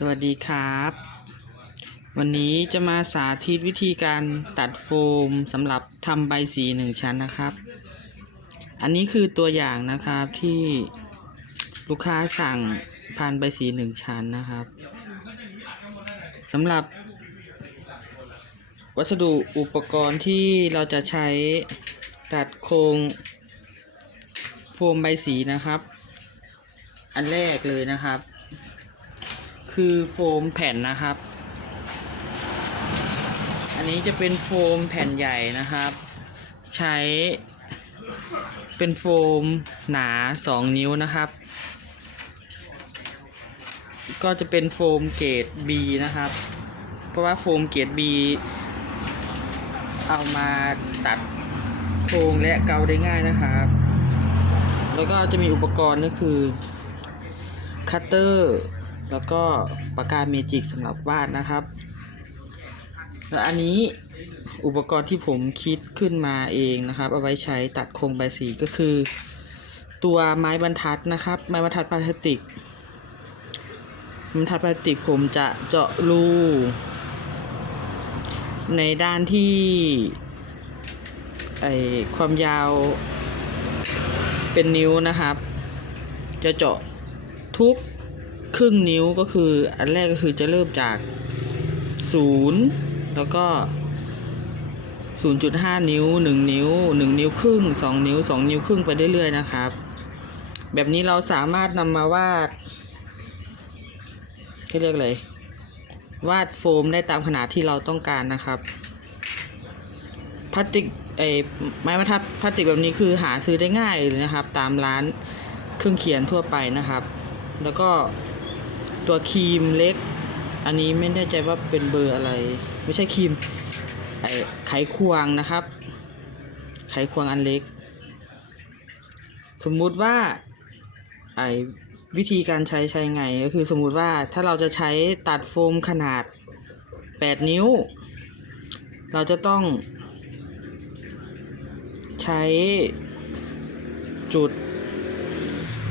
สวัสดีครับ วันนี้จะมาสาธิตวิธีการตัดโฟมสำหรับทำใบสีหนึ่งชั้นนะครับ อันนี้คือตัวอย่างนะครับที่ลูกค้าสั่งผ่านใบสีหนึ่งชั้นนะครับสำหรับ วัสดุอุปกรณ์ที่เราจะใช้ตัดโครงโฟมใบสีนะครับ อันแรกเลยนะครับ คือโฟมแผ่นนะครับ อันนี้จะเป็นโฟมแผ่นใหญ่นะครับ ใช้เป็นโฟมหนา 2 นิ้วนะครับ ก็จะเป็นโฟมเกรด B นะครับ เพราะว่าโฟมเกรด B เอามาตัดโครงและเกาได้ง่ายนะครับ แล้วก็จะมีอุปกรณ์ก็คือคัตเตอร์ แล้วก็ปากกาเมจิกสำหรับวาดนะครับ แล้วอันนี้อุปกรณ์ที่ผมคิดขึ้นมาเองนะครับ เอาไว้ใช้ตัดโครงใบสีก็คือ ตัวไม้บรรทัดนะครับ ไม้บรรทัดพลาสติกบรรทัดพลาสติกผมจะเจาะรูในด้านที่ไอความยาวเป็นนิ้วนะครับ จะเจาะทุก ครึ่งนิ้วก็คืออันแรกก็คือจะเริ่มจาก 0 แล้วก็ 0.5 นิ้ว 1 นิ้ว 1 นิ้วครึ่ง 2 นิ้ว 2 นิ้วครึ่งไปเรื่อยๆนะครับ แบบนี้เราสามารถนำมาวาดก็เรียกอะไรวาดโฟมได้ตามขนาดที่เราต้องการนะครับพลาสติกไอ้ไม้บรรทัดพลาสติกแบบนี้คือหาซื้อได้ง่ายเลยนะครับ ตามร้านเครื่องเขียนทั่วไปนะครับ แล้วก็ ตัวครีมเล็ก อันนี้ไม่แน่ใจว่าเป็นเบอร์อะไร ไม่ใช่ครีมไอ้ไขควงนะครับ ไขควงอันเล็ก สมมุติว่าไอ้วิธีการใช้ใช้ไงก็คือสมมุติว่าถ้าเราจะใช้ตัดโฟมขนาด 8 นิ้ว เราจะต้อง ใช้จุด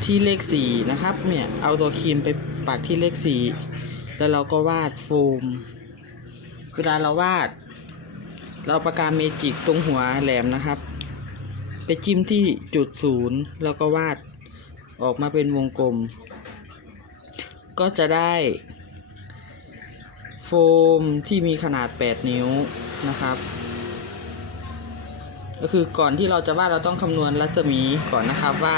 ที่เลขสี่นะครับ เนี่ย เอาตัวครีมไปปักที่เลขสี่แล้วเราก็วาดโฟม เวลาเราวาด เราปากกาเมจิกตรงหัวแหลมนะครับ ไปจิ้มที่จุดศูนย์แล้วก็วาดออกมาเป็นวงกลม ก็จะได้ โฟมที่มีขนาด 8 นิ้วนะครับก็คือก่อนที่เราจะวาดเราต้องคำนวณรัศมีก่อนนะครับว่า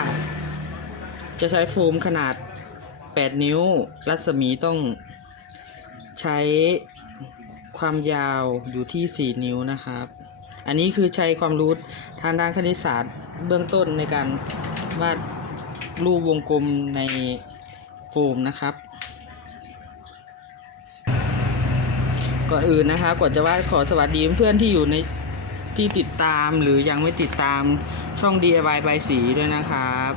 จะใช้โฟมขนาด 8 นิ้ว รัศมีต้องใช้ความยาวอยู่ที่ 4 นิ้วนะครับ อันนี้คือใช้ความรู้ทางด้านคณิตศาสตร์เบื้องต้นในการวาดรูปวงกลมในโฟมนะครับ ก่อนอื่นนะคะก่อนจะวาดขอสวัสดีเพื่อนที่อยู่ในที่ติดตามหรือยังไม่ติดตามช่อง DIY ใบสีด้วยนะครับ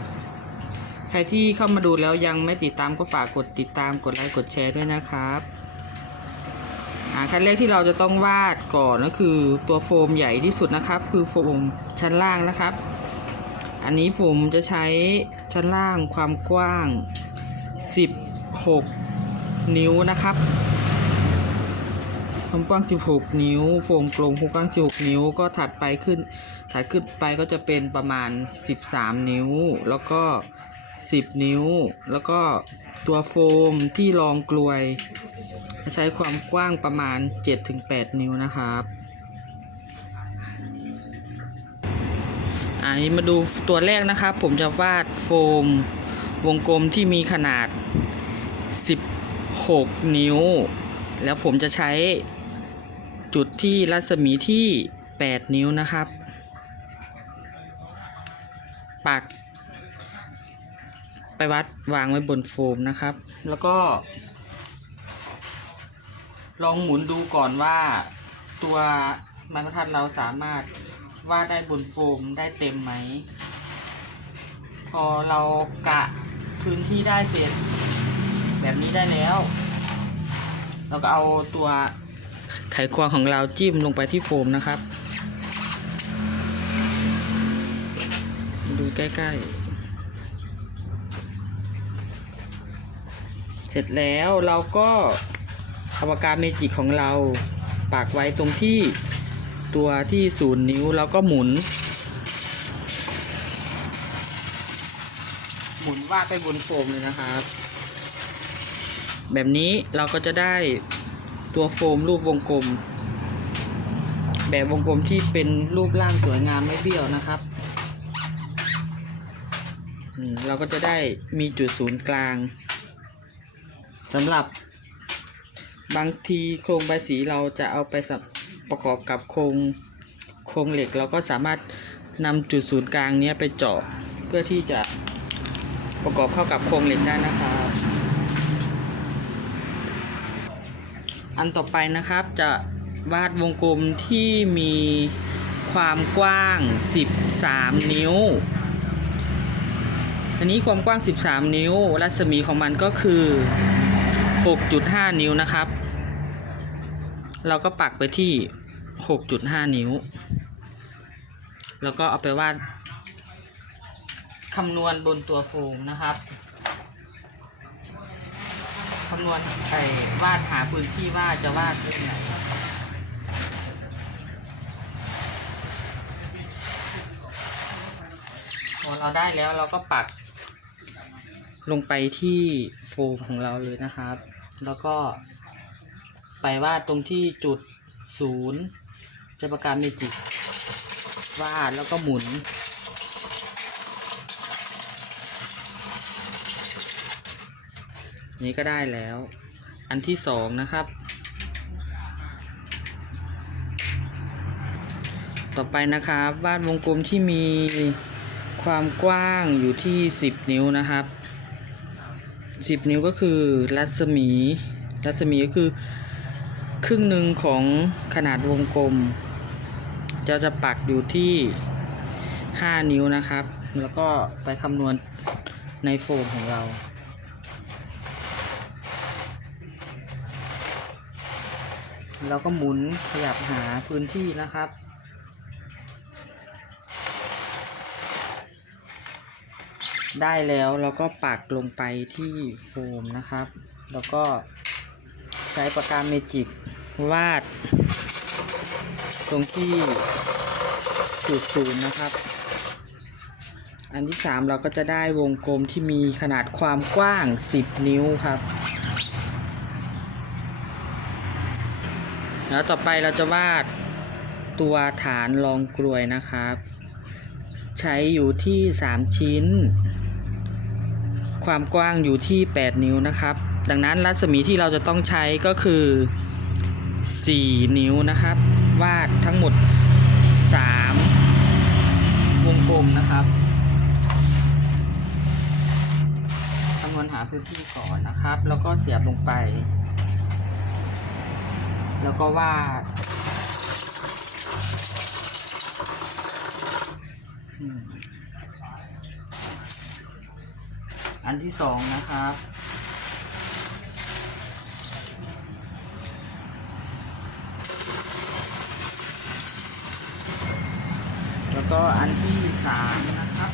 ใครที่เข้ามาดูแล้วยังไม่ติดตามก็ฝากกดติดตามกดไลค์กดแชร์ด้วยนะครับอ่าขั้นแรกที่เราจะต้องวาดก่อนก็คือตัวโฟมใหญ่ที่สุดนะครับ คือโฟมชั้นล่างนะครับ อันนี้โฟมจะใช้ชั้นล่างความกว้าง 16 นิ้วนะครับความกว้าง 16 นิ้ว โฟมกลมความกว้าง 16 นิ้ว ก็ถัดไปขึ้น ถัดขึ้นไปก็จะเป็นประมาณ 13 นิ้ว แล้วก็ 10 นิ้ว แล้วก็ตัวโฟมที่รองกลวย ใช้ความกว้างประมาณ 7-8 นิ้วนะครับอันนี้มาดูตัวแรกนะครับ ผมจะวาดโฟมวงกลมที่มีขนาด 16 นิ้ว แล้วผมจะใช้จุดที่รัศมีที่ 8 นิ้วนะครับ ปัก ไปวัดวางไว้บนโฟมนะครับ แล้วก็ ลองหมุนดูก่อนว่าตัวไม้บรรทัดเราสามารถวาดได้บนโฟมได้เต็มไหม พอเรากะพื้นที่ได้เสร็จ แบบนี้ได้แล้ว เราก็เอาตัวไขควงของเราจิ้มลงไปที่โฟมนะครับ ดูใกล้ ๆ เสร็จแล้วเราก็เอาปากกาเมจิกของเราปักไว้ตรงที่ตัวที่ศูนย์นิ้วแล้วก็หมุน หมุนวาดไปบนโฟมเลยนะครับ แบบนี้เราก็จะได้ตัวโฟมรูปวงกลม แบบวงกลมที่เป็นรูปร่างสวยงามไม่เบี้ยวนะครับเราก็จะได้มีจุดศูนย์กลาง สำหรับบางทีโครงใบสีเราจะเอาไปประกอบกับโครงโครงเหล็กเราก็สามารถนำจุดศูนย์กลางนี้ไปเจาะเพื่อที่จะประกอบเข้ากับโครงเหล็กได้นะครับ อันต่อไปนะครับจะวาดวงกลมที่มีความกว้าง 13 นิ้ว อันนี้ความกว้าง 13 นิ้ว รัศมีของมันก็คือ 6.5 นิ้วนะครับ เราก็ปักไปที่ 6.5 นิ้ว แล้วก็เอาไปวาดคำนวณบนตัวโฟมนะครับคำนวณไอ้วาดหาพื้นที่ว่าจะวาดเรื่องไหนพอเราได้แล้วเราก็ปักลงไปที่โฟมของเราเลยนะครับ แล้วก็ ไปวาดตรงที่จุดศูนย์ใช้ปากกาเมจิกวาดแล้วก็หมุน นี้ก็ได้แล้ว อันที่สองนะครับ ต่อไปนะครับวาดวงกลมที่มีความกว้างอยู่ที่ 10 นิ้วนะครับ 10นิ้วก็คือรัศมี รัศมีก็คือ ครึ่งหนึ่งของขนาดวงกลม จะจะปักอยู่ที่5นิ้วนะครับ แล้วก็ไปคำนวณในโฟมของเราเราก็หมุนขยับหาพื้นที่นะครับ ได้แล้วเราก็ปักลงไปที่โฟมนะครับ แล้วก็ใช้ปากกาเมจิกวาด ตรงที่จุดศูนย์นะครับ อันที่สามเราก็จะได้วงกลมที่มีขนาดความกว้าง 10 นิ้วครับ แล้วต่อไปเราจะวาดตัวฐานรองกลวยนะครับ ใช้อยู่ที่ 3 ชิ้น ความกว้างอยู่ที่ 8 นิ้วนะครับ ดังนั้นรัศมีที่เราจะต้องใช้ก็คือ 4 นิ้วนะครับ วาดทั้งหมด 3 วงกลมนะครับคำนวณหาพื้นที่ก่อนนะครับ แล้วก็เสียบลงไป แล้วก็วาด อันที่สองนะครับ แล้วก็อันที่สามนะครับ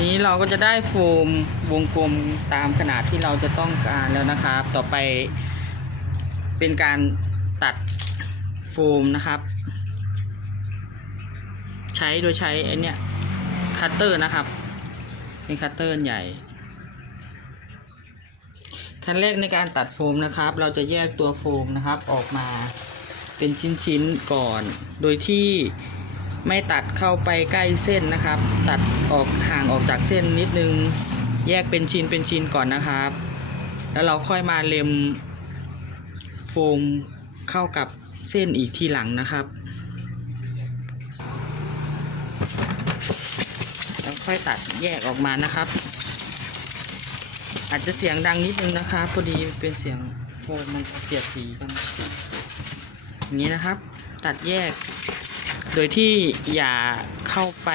นี้เราก็จะได้โฟมวงกลมตามขนาดที่เราจะต้องการแล้วนะครับ ต่อไปเป็นการตัดโฟมนะครับ ใช้โดยใช้ไอเนี้ยคัตเตอร์นะครับเป็นคัตเตอร์ใหญ่ขั้นแรกในการตัดโฟมนะครับ เราจะแยกตัวโฟมนะครับออกมาเป็นชิ้นๆก่อน โดยที่ ไม่ตัดเข้าไปใกล้เส้นนะครับ ตัดออกห่างออกจากเส้นนิดนึง แยกเป็นชิ้นเป็นชิ้นก่อนนะครับ แล้วเราค่อยมาเล็มโฟมเข้ากับเส้นอีกทีหลังนะครับแล้วค่อยตัดแยกออกมานะครับ อาจจะเสียงดังนิดนึงนะครับพอดีเป็นเสียงโฟมมันเสียดสีกันอย่างนี้นะครับ ตัดแยก โดยที่อย่าเข้าไป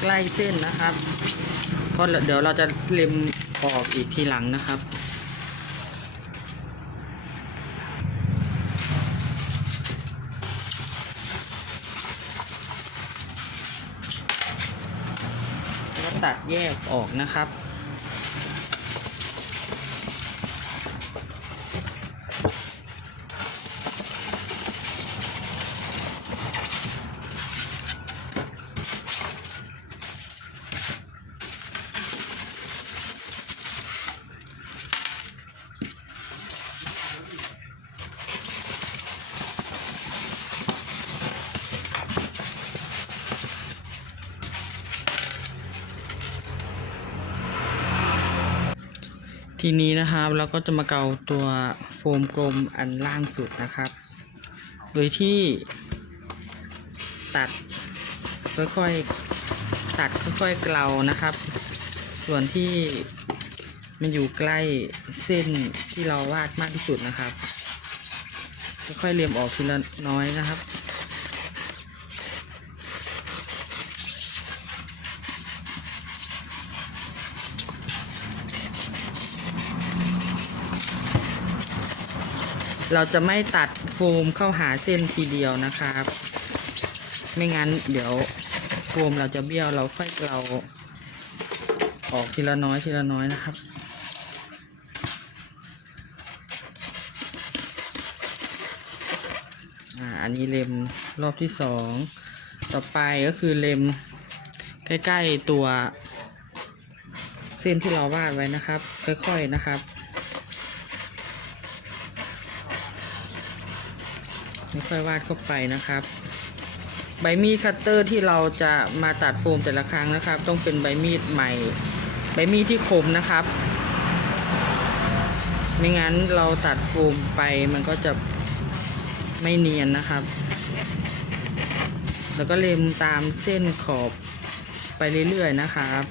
ใกล้เส้นนะครับก็เดี๋ยวเราจะเล็มออกอีกทีหลังนะครับแล้วตัดแยกออกนะครับ ทีนี้นะครับเราก็จะมาเกาตัวโฟมกลมอันล่างสุดนะครับ โดยที่ตัดค่อยๆตัดค่อยๆเกลานะครับ ส่วนที่มันอยู่ใกล้เส้นที่เราวาดมากที่สุดนะครับค่อยๆเลียมออกทีละน้อยนะครับ เราจะไม่ตัดโฟมเข้าหาเส้นทีเดียวนะครับ ไม่งั้นเดี๋ยวโฟมเราจะเบี้ยวเราค่อยเกลาออกทีละน้อยทีละน้อยนะครับอ่าอันนี้เล็มรอบที่สอง ต่อไปก็คือเล็มใกล้ ๆ ตัว เส้นที่เราวาดไว้นะครับ ค่อย ๆ นะครับ ค่อยวาดเข้าไปนะครับ ใบมีดคัตเตอร์ที่เราจะมาตัดโฟมแต่ละครั้งนะครับ ต้องเป็นใบมีดใหม่ ใบมีดที่คมนะครับ ไม่งั้นเราตัดโฟมไปมันก็จะไม่เนียนนะครับ แล้วก็เล็มตามเส้นขอบไปเรื่อยๆนะครับ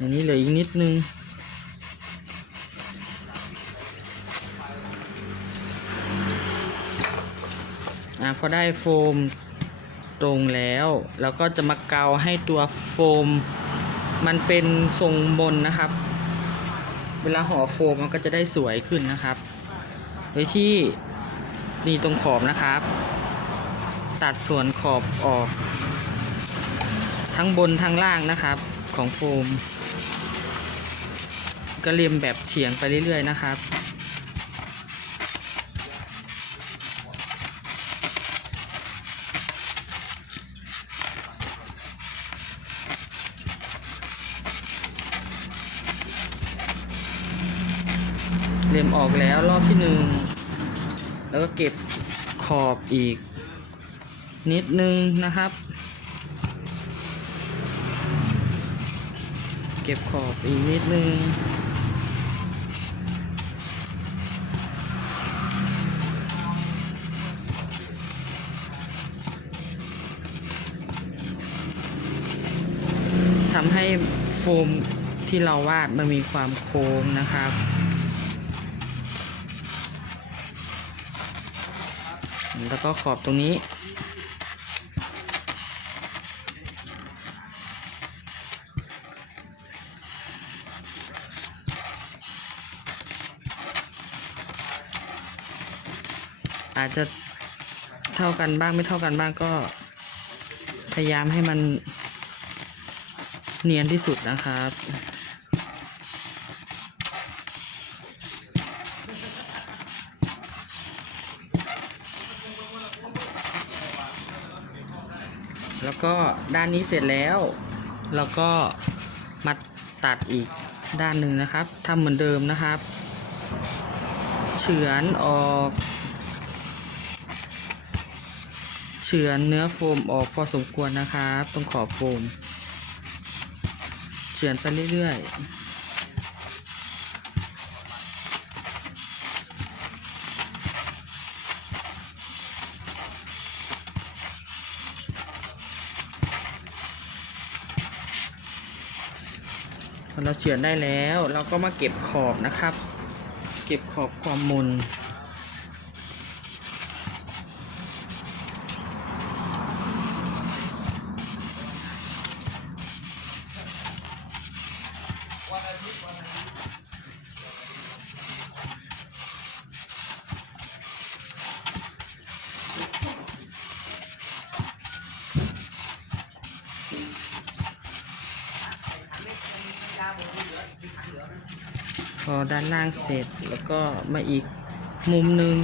อันนี้เหลืออีกนิดนึง อะพอได้โฟมตรงแล้วเราก็จะมาเกาให้ตัวโฟม มันเป็นทรงบนนะครับ เวลาห่อโฟมมันก็จะได้สวยขึ้นนะครับ โดยที่นี่ตรงขอบนะครับ ตัดส่วนขอบออก ทั้งบนทั้งล่างนะครับ ของโฟม ก็เรียมแบบเฉียงไปเรื่อย ๆ นะครับเรียมออกแล้วรอบที่หนึ่งแล้วก็เก็บขอบอีก นิดนึงนะครับ เก็บขอบอีกนิดนึงทำให้โฟมที่เราวาดมันมีความโค้งนะครับแล้วก็ขอบตรงนี้ อาจจะเท่ากันบ้างไม่เท่ากันบ้างก็ พยายามให้มันเนียนที่สุดนะครับแล้วก็ด้านนี้เสร็จแล้วแล้วก็มาตัดอีกด้านหนึ่งนะครับทำเหมือนเดิมนะครับ เฉือนออก เฉือนเนื้อโฟมออกพอสมควรนะครับตรงขอบโฟม เฉือนไปเรื่อยๆพอเราเฉือนได้แล้ว เราก็มาเก็บขอบนะครับ เก็บขอบความมน พอด้านล่างเสร็จแล้วก็มาอีกมุมหนึ่ง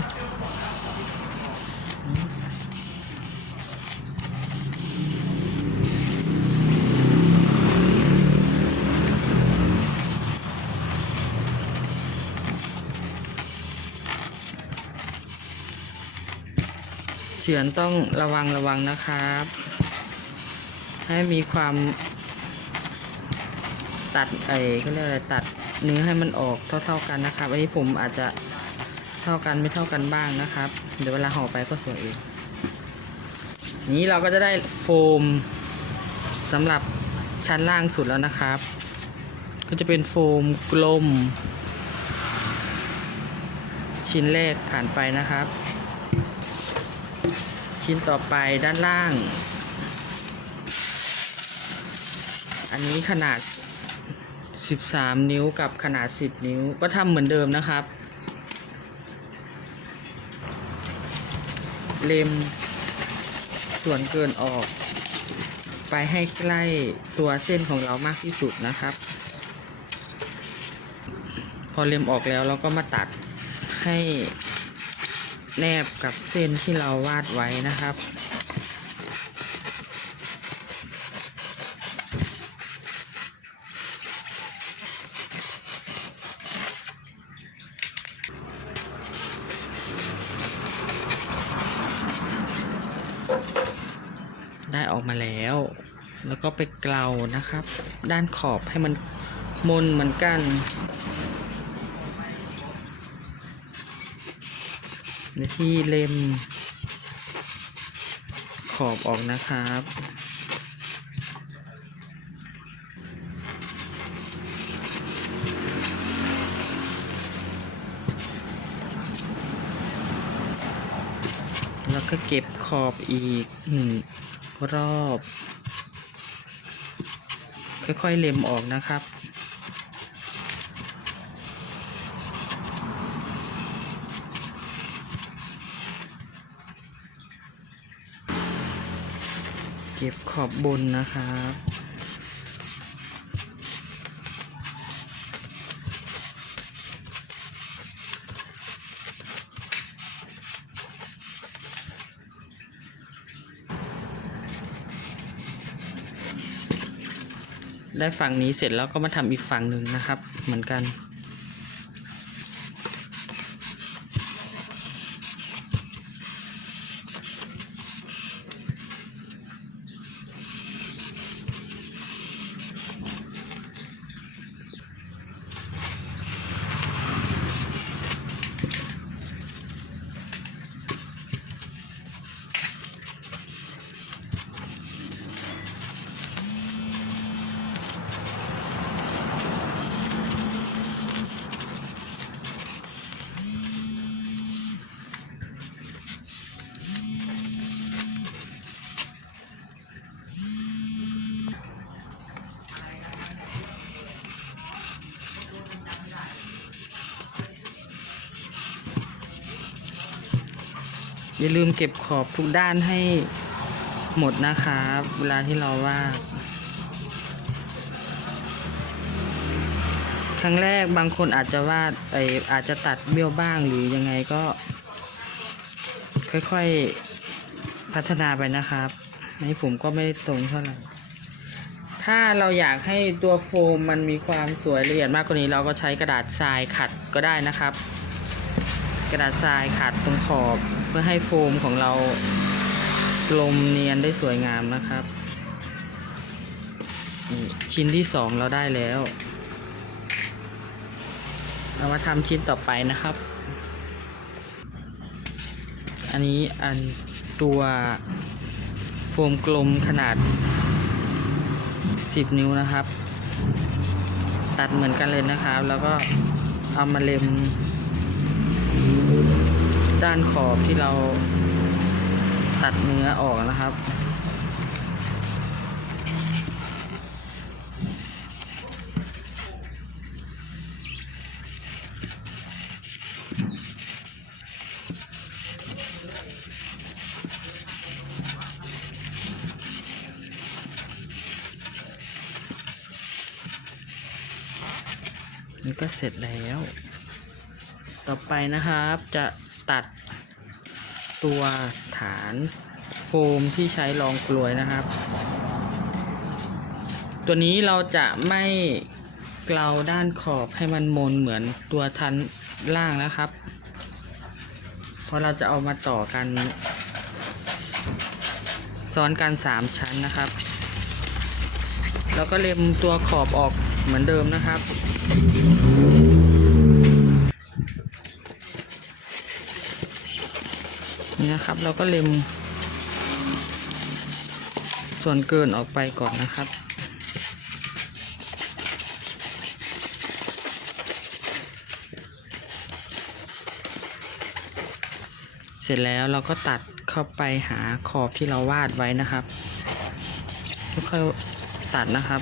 เฉือนต้องระวังระวังนะครับ ให้มีความ ตัดไอ้เขาเรียกอะไรตัดเนื้อให้มันออกเท่า ๆกันนะครับ อันนี้ผมอาจจะเท่ากันไม่เท่ากันบ้างนะครับ เดี๋ยวเวลาห่อไปก็สวยเองนี้เราก็จะได้โฟมสำหรับชั้นล่างสุดแล้วนะครับ ก็จะเป็นโฟมกลม ชิ้นแรกผ่านไปนะครับ ชิ้นต่อไปด้านล่าง อันนี้ขนาด 13นิ้วกับขนาด10นิ้ว ก็ทำเหมือนเดิมนะครับ เล็มส่วนเกินออก ไปให้ใกล้ตัวเส้นของเรามากที่สุดนะครับ พอเล็มออกแล้วเราก็มาตัดให้แนบกับเส้นที่เราวาดไว้นะครับ ได้ออกมาแล้ว แล้วก็ไปเกลานะครับ ด้านขอบให้มันมนเหมือนกันในที่เล็มขอบออกนะครับแล้วก็เก็บขอบอีกหนึ่ง รอบ ค่อยๆเล็มออกนะครับเก็บขอบบนนะครับ ได้ฝั่งนี้เสร็จแล้วก็มาทำอีกฝั่งหนึ่งนะครับ เหมือนกัน อย่าลืมเก็บขอบทุกด้านให้หมดนะครับ เวลาที่เราวาดครั้งแรกบางคนอาจจะวาดไออาจจะตัดเบี้ยวบ้างหรือยังไงก็ ค่อยๆพัฒนาไปนะครับในผมก็ไม่ตรงเท่าไหร่ถ้าเราอยากให้ตัวโฟมมันมีความสวยละเอียดมากกว่านี้ เราก็ใช้กระดาษทรายขัดก็ได้นะครับ กระดาษทรายขัดตรงขอบเพื่อให้โฟมของเรากลมเนียนได้สวยงามนะครับ ชิ้นที่สองเราได้แล้ว เรามาทำชิ้นต่อไปนะครับ อันนี้อันตัวโฟมกลมขนาด 10 นิ้วนะครับ ตัดเหมือนกันเลยนะครับ แล้วก็เอามาเล็ม ด้านขอบที่เราตัดเนื้อออกนะครับ นี่ก็เสร็จแล้ว ต่อไปนะครับจะ ตัดตัวฐานโฟมที่ใช้รองกลวยนะครับ ตัวนี้เราจะไม่เกลาด้านขอบให้มันมนเหมือนตัวทันล่างนะครับ เพราะเราจะเอามาต่อกัน ซ้อนกันสามชั้นนะครับ แล้วก็เล็มตัวขอบออกเหมือนเดิมนะครับ นี่นะครับ เราก็เล็ม ส่วนเกินออกไปก่อนนะครับเสร็จแล้วเราก็ตัดเข้าไปหาขอบที่เราวาดไว้นะครับค่อยๆตัดนะครับ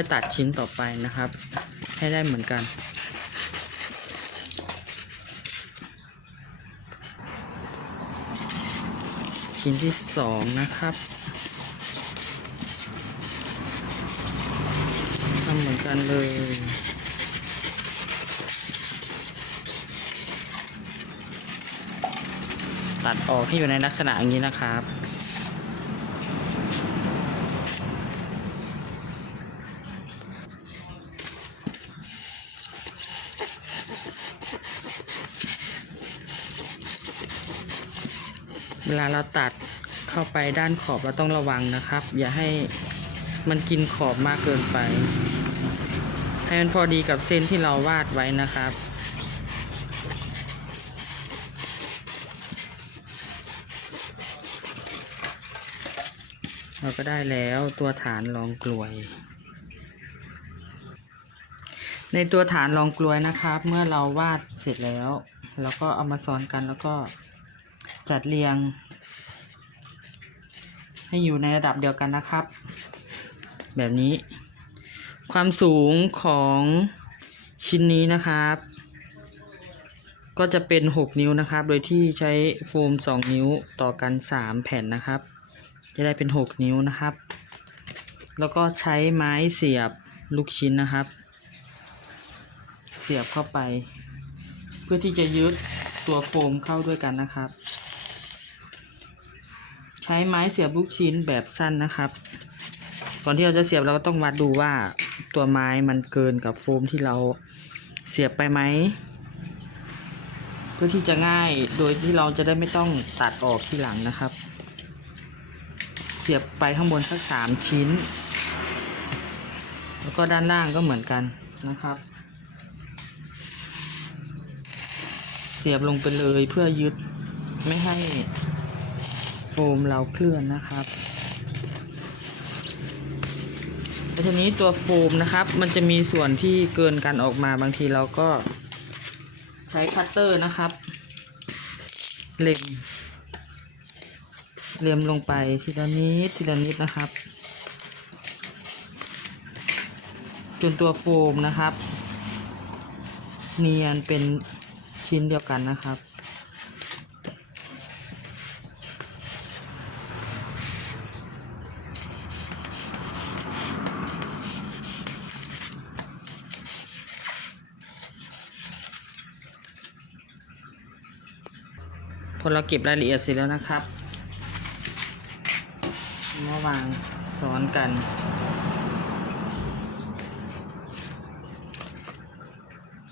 ไปตัดชิ้นต่อไปนะครับ ให้ได้เหมือนกัน ชิ้นที่สองนะครับทำเหมือนกันเลยตัดออกให้อยู่ในลักษณะอย่างนี้นะครับ ลาเราตัดเข้าไปด้านขอบเราต้องระวังนะครับ อย่าให้มันกินขอบมากเกินไป ให้มันพอดีกับเส้นที่เราวาดไว้นะครับเราก็ได้แล้วตัวฐานรองกลวย ในตัวฐานรองกลวยนะครับ เมื่อเราวาดเสร็จแล้วเราก็เอามาซ้อนกันแล้วก็จัดเรียง ให้อยู่ในระดับเดียวกันนะครับ แบบนี้ ความสูงของชิ้นนี้นะครับ ก็จะเป็น 6 นิ้วนะครับ โดยที่ใช้โฟม 2 นิ้วต่อกัน 3 แผ่นนะครับ จะได้เป็น 6 นิ้วนะครับ แล้วก็ใช้ไม้เสียบลูกชิ้นนะครับ เสียบเข้าไป เพื่อที่จะยึดตัวโฟมเข้าด้วยกันนะครับ ช้ไม้เสียบลูกชิ้นแบบสั้นนะครับ ก่อนที่เราจะเสียบเราก็ต้องวัดดูว่าตัวไม้มันเกินกับโฟมที่เราเสียบไปไหมเพื่อที่จะง่ายโดยที่เราจะได้ไม่ต้องตัดออกที่หลังนะครับ เสียบไปข้างบนสักสามชิ้น แล้วก็ด้านล่างก็เหมือนกันนะครับ เสียบลงไปเลยเพื่อยึดไม่ให้ มเราเคลื่อนนะครับแล้วทีนี้ตัวโฟมนะครับ มันจะมีส่วนที่เกินกันออกมาบางทีเราก็ใช้คัตเตอร์นะครับ เล็มเล็มลงไปทีละนิดทีละนิดนะครับ จนตัวโฟมนะครับ เนียนเป็นชิ้นเดียวกันนะครับ พอเราเก็บรายละเอียดเสร็จแล้วนะครับมาวางซ้อนกัน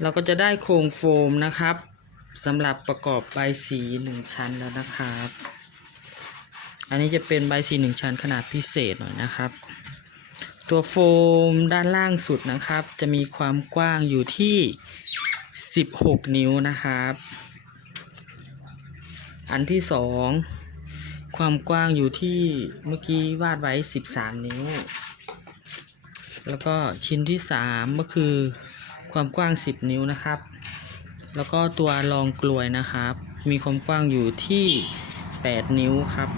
เราก็จะได้โครงโฟมนะครับสำหรับประกอบใบสีหนึ่งชั้นแล้วนะครับ อันนี้จะเป็นใบสีหนึ่งชั้นขนาดพิเศษหน่อยนะครับ ตัวโฟมด้านล่างสุดนะครับ จะมีความกว้างอยู่ที่ 16 นิ้วนะครับ อันที่สองความกว้างอยู่ที่เมื่อกี้วาดไว้13นิ้ว แล้วก็ชิ้นที่สามก็คือความกว้าง10นิ้วนะครับ แล้วก็ตัวรองกลวยนะครับ มีความกว้างอยู่ที่8นิ้วครับ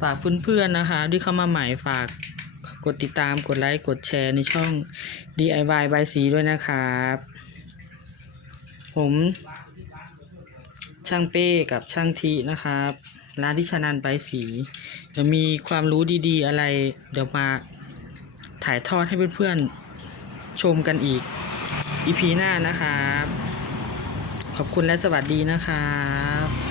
ฝากเพื่อนๆนะคะ ที่เข้ามาใหม่ฝากกดติดตามกดไลค์ กดแชร์ในช่อง DIY บายสีด้วยนะครับ ผม ช่างเป้กับช่างทีนะครับ ร้านที่ชนันไปสี จะมีความรู้ดีๆอะไร เดี๋ยวมาถ่ายทอดให้เพื่อนๆชมกันอีกอีพีหน้านะครับ ขอบคุณและสวัสดีนะครับ